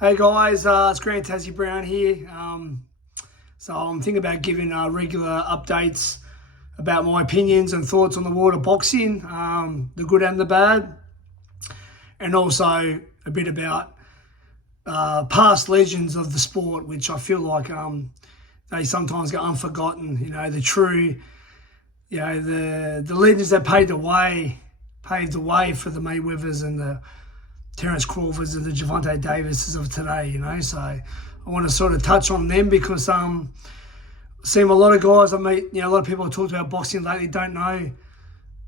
Hey guys, it's Grant Tassie Brown here. So I'm thinking about giving regular updates about my opinions and thoughts on the world of boxing, the good and the bad, and also a bit about past legends of the sport, which I feel like they sometimes get unforgotten. You know, the true, the legends that paved the way for the Mayweathers and the Terence Crawfords and the Gervonta Davises of today, So I want to sort of touch on them because seeing a lot of guys I meet, a lot of people I've talked about boxing lately don't know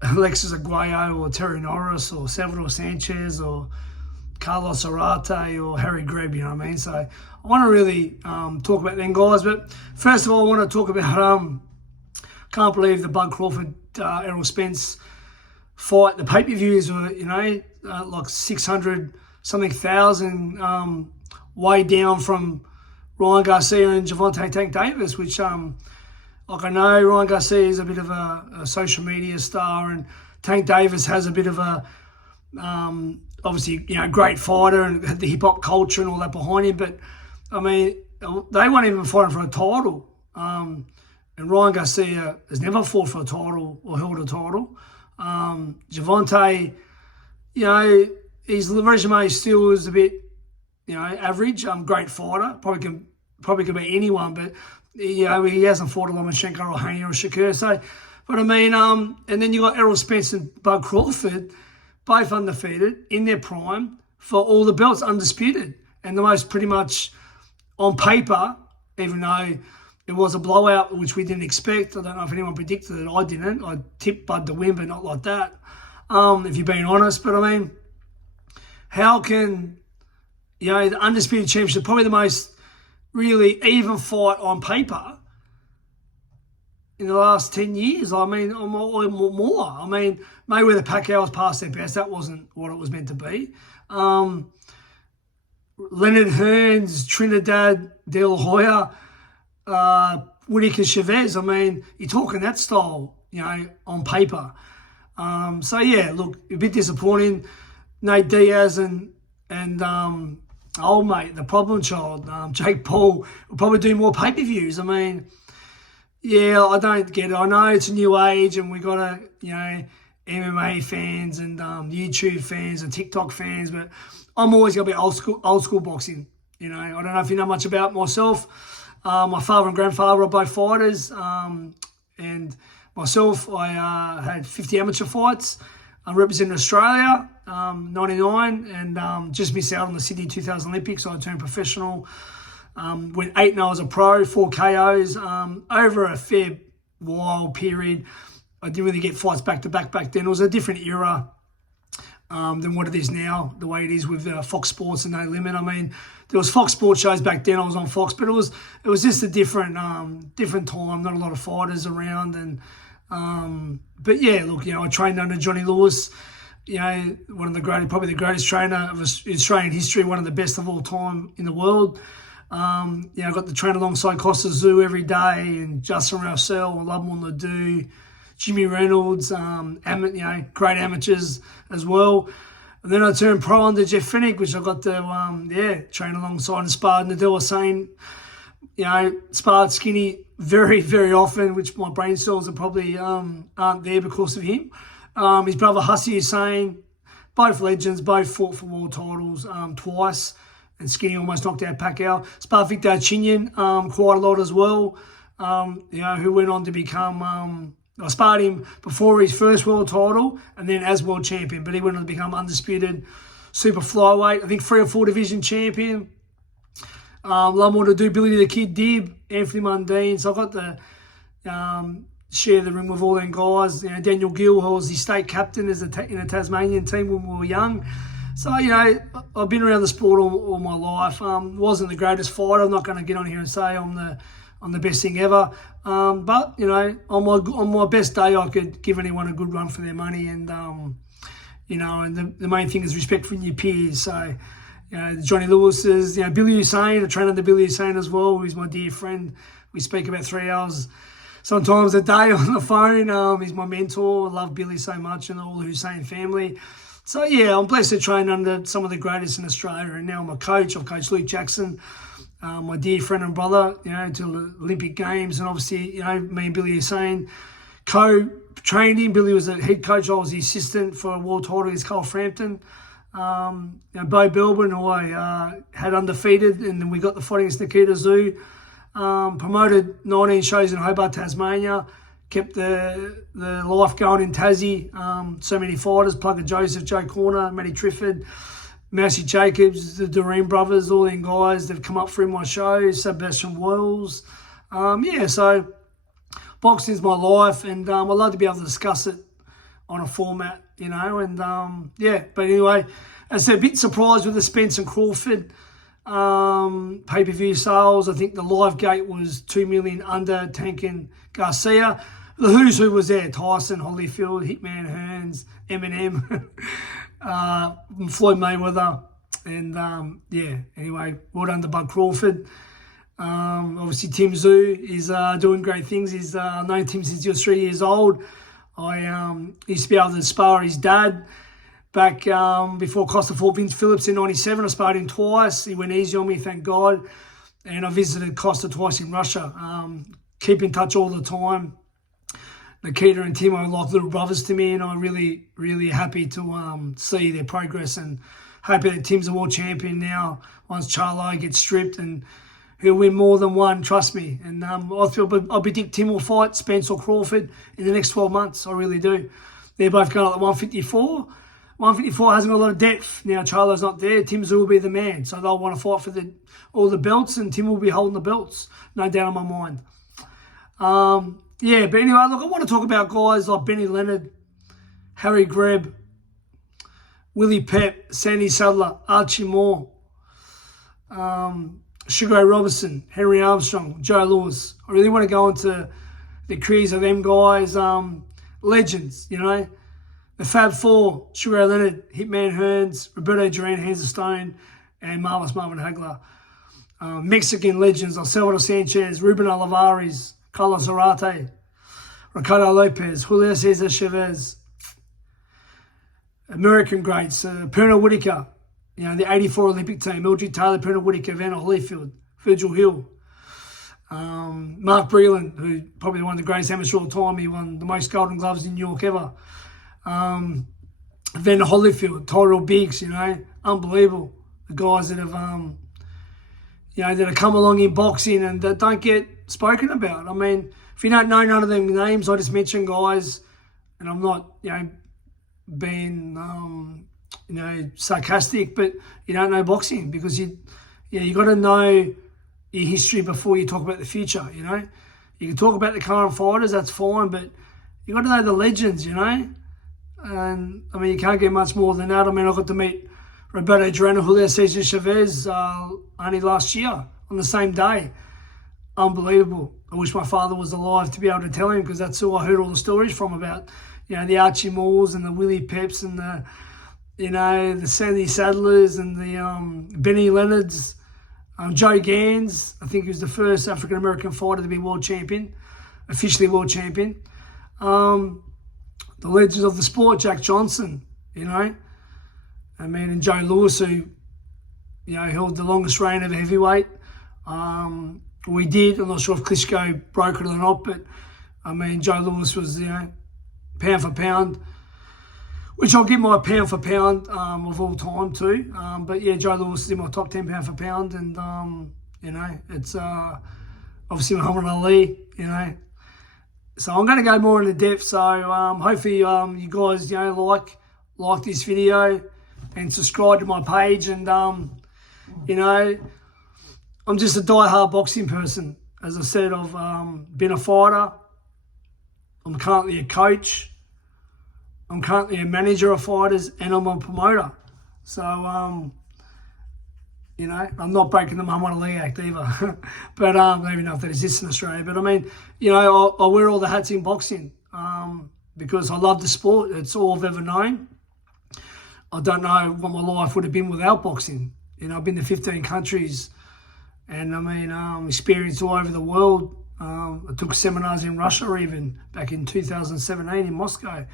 Alexis Aguayo or Terry Norris or Salvador Sanchez or Carlos Arate or Harry Greb, you know what I mean? So I want to really talk about them guys. But first of all, I want to talk about, can't believe the Bud Crawford, Errol Spence fight. The pay-per-views were, like 600 something thousand, way down from Ryan Garcia and Gervonta Tank Davis, which, I know Ryan Garcia is a bit of a social media star, and Tank Davis has a bit of a, obviously, great fighter and had the hip hop culture and all that behind him. But I mean, they weren't even fighting for a title. And Ryan Garcia has never fought for a title or held a title. Gervonta, his resume still is a bit, average. Great fighter, probably could be anyone, but he hasn't fought a Lomachenko or Haney or Shakur. So, but I mean, and then you got Errol Spence and Bud Crawford, both undefeated in their prime for all the belts, undisputed, and the most pretty much on paper, even though it was a blowout, which we didn't expect. I don't know if anyone predicted it. I didn't. I tipped Bud to win, but not like that, if you're being honest. But I mean, how can, the undisputed championship, probably the most really even fight on paper in the last 10 years, or more. I mean, Mayweather Pacquiao was past their best. That wasn't what it was meant to be. Leonard Hearns, Trinidad De La Hoya, Whittaker Chavez. I mean, you're talking that style, on paper. So yeah, look, a bit disappointing. Nate Diaz and old mate, the problem child, Jake Paul, will probably do more pay-per-views. I mean, yeah, I don't get it. I know it's a new age and we got MMA fans and YouTube fans and TikTok fans, but I'm always going to be old school boxing. I don't know if you know much about myself. My father and grandfather are both fighters, and myself, I had 50 amateur fights. I represented Australia, 99, and just missed out on the Sydney 2000 Olympics. So I turned professional. Went 8-0 as a pro, 4 KOs. Over a fair while period, I didn't really get fights back to back then. It was a different era than what it is now, the way it is with Fox Sports and No Limit. I mean, there was Fox Sports shows back then. I was on Fox, but it was just a different time. Not a lot of fighters around, and but yeah, look, I trained under Johnny Lewis. One of the greatest, probably the greatest trainer of Australian history, one of the best of all time in the world. I got to train alongside Costa Zoo every day, and Justin Rousseau, Lamont Ledoux, Jimmy Reynolds, great amateurs as well. And then I turned pro under Jeff Fennick, which I got to, train alongside and sparred Nadal Hussain. Sparred Skinny very, very often, which my brain cells are probably aren't there because of him. His brother Hussey Hussain, both legends, both fought for world titles twice, and Skinny almost knocked out Pacquiao. Sparred Victor Chinian quite a lot as well, who went on to become... I sparred him before his first world title and then as world champion, but he went on to become undisputed super flyweight, I think 3 or 4 division champion. Lamont to do Billy the Kid Dib, Anthony Mundine. So I got to share the ring with all them guys. Daniel Gill, who was the state captain in a Tasmanian team when we were young. So, I've been around the sport all my life. Wasn't the greatest fighter. I'm not going to get on here and say I'm the best thing ever. But, on my best day, I could give anyone a good run for their money. And, and the main thing is respect from your peers. So, Johnny Lewis's, Billy Hussain, I train under Billy Hussain as well, who's my dear friend. We speak about 3 hours sometimes a day on the phone. He's my mentor. I love Billy so much and all the Hussain family. So, yeah, I'm blessed to train under some of the greatest in Australia. And now I'm a coach. I've coached Luke Jackson, my dear friend and brother, to the Olympic Games. And obviously, me and Billy Hussein co-trained him. Billy was the head coach. I was the assistant for a world title against Cole Frampton. Bo Belbin, who I had undefeated, and then we got the fight against Nikita Zoo. Promoted 19 shows in Hobart, Tasmania. Kept the life going in Tassie. So many fighters, Plugger Joseph, Joe Corner, Matty Trifford, Massey Jacobs, the Doreen brothers, all them guys that have come up through my shows, Sebastian Wells. So boxing's my life, and I'd love to be able to discuss it on a format, but anyway, as I said, a bit surprised with the Spence and Crawford pay-per-view sales. I think the live gate was 2 million under Tank and Garcia. The who's who was there: Tyson, Holyfield, Hitman Hearns, Eminem, Floyd Mayweather, and anyway, well done to Bud Crawford. Obviously Tim Tszyu is doing great things. He's known Tim since he was 3 years old. I used to be able to spar his dad back before Costa fought Vince Phillips in 97. I sparred him twice. He went easy on me, thank God. And I visited Costa twice in Russia. Keep in touch all the time. Nikita and Tim are like little brothers to me, and I'm really, really happy to see their progress, and happy that Tim's a world champion now once Charlo gets stripped, and he'll win more than one, trust me. And I predict Tim will fight Spence or Crawford in the next 12 months. I really do. They're both going at 154. 154 hasn't got a lot of depth. Now Charlo's not there. Tim Tszyu will be the man. So they'll want to fight for all the belts, and Tim will be holding the belts. No doubt in my mind. But anyway, look, I want to talk about guys like Benny Leonard, Harry Greb, Willie Pep, Sandy Sadler, Archie Moore, Sugar Ray Robertson, Henry Armstrong, Joe Louis. I really want to go into the careers of them guys, legends, The Fab Four: Sugar Ray Leonard, Hitman Hearns, Roberto Duran, Hands of Stone, and Marvelous Marvin Hagler. Mexican legends like Salvador Sanchez, Ruben Olivares, Carlos Zarate, Ricardo Lopez, Julio Cesar Chavez. American greats, Pernell Whitaker, the 84 Olympic team, Mildred Taylor, Pernell Whitaker, Vanna Holyfield, Virgil Hill, Mark Breland, who probably one of the greatest amateurs of all time. He won the most Golden Gloves in New York ever. Vanna Holyfield, Tyrell Biggs, unbelievable. The guys that have, that have come along in boxing and that don't get spoken about. I mean, if you don't know none of them names, I just mentioned guys, and I'm not, being, sarcastic, but you don't know boxing because you got to know your history before you talk about the future. You can talk about the current fighters, that's fine, but you got to know the legends. And I mean, you can't get much more than that. I mean, I got to meet Roberto Duran and Julio Cesar Chavez only last year on the same day. Unbelievable. I wish my father was alive to be able to tell him, because that's who I heard all the stories from about, the Archie Moores and the Willie Peps and the Sandy Sadlers and the Benny Leonards, Joe Gans. I think he was the first African-American fighter to be world champion, officially world champion. The legends of the sport, Jack Johnson, and Joe Louis, who, held the longest reign of a heavyweight. We did. I'm not sure if Klitschko broke it or not, but Joe Louis was, pound for pound, which I'll give my pound for pound of all time too. Joe Louis is in my top 10 pound for pound, and it's obviously Muhammad Ali. So I'm going to go more into depth. So hopefully you guys like this video and subscribe to my page. And I'm just a die-hard boxing person. As I said, I've been a fighter. I'm currently a coach. I'm currently a manager of fighters, and I'm a promoter. So, I'm not breaking the Muhammad Ali Act either. But I don't even know if that exists in Australia. But I mean, I wear all the hats in boxing because I love the sport. It's all I've ever known. I don't know what my life would have been without boxing. I've been to 15 countries, and experienced all over the world. I took seminars in Russia even back in 2017 in Moscow.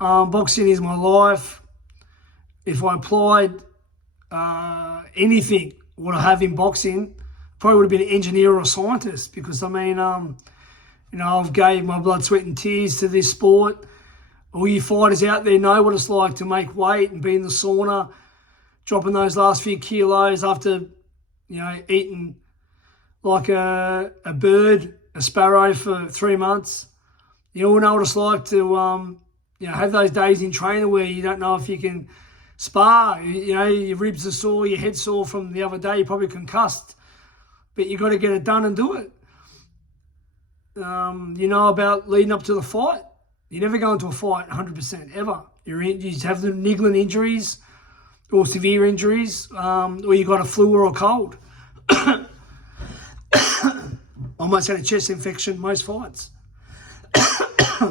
Boxing is my life. if I applied anything what I have in boxing, probably would have been an engineer or a scientist, because I mean, I've gave my blood, sweat and tears to this sport. All you fighters out there know what it's like to make weight and be in the sauna, dropping those last few kilos after, eating like a bird, a sparrow for 3 months. You all know what it's like to, have those days in training where you don't know if you can spar. Your ribs are sore, your head's sore from the other day, you're probably concussed, but you got to get it done and do it. About leading up to the fight. You never go into a fight 100% ever. You have the niggling injuries or severe injuries, or you got a flu or a cold. I almost had a chest infection most fights.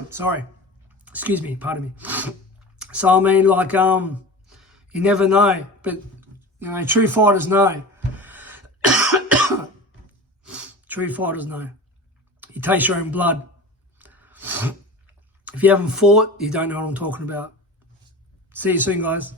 Sorry. Excuse me, pardon me. So, I mean, you never know. But, true fighters know. True fighters know. You taste your own blood. If you haven't fought, you don't know what I'm talking about. See you soon, guys.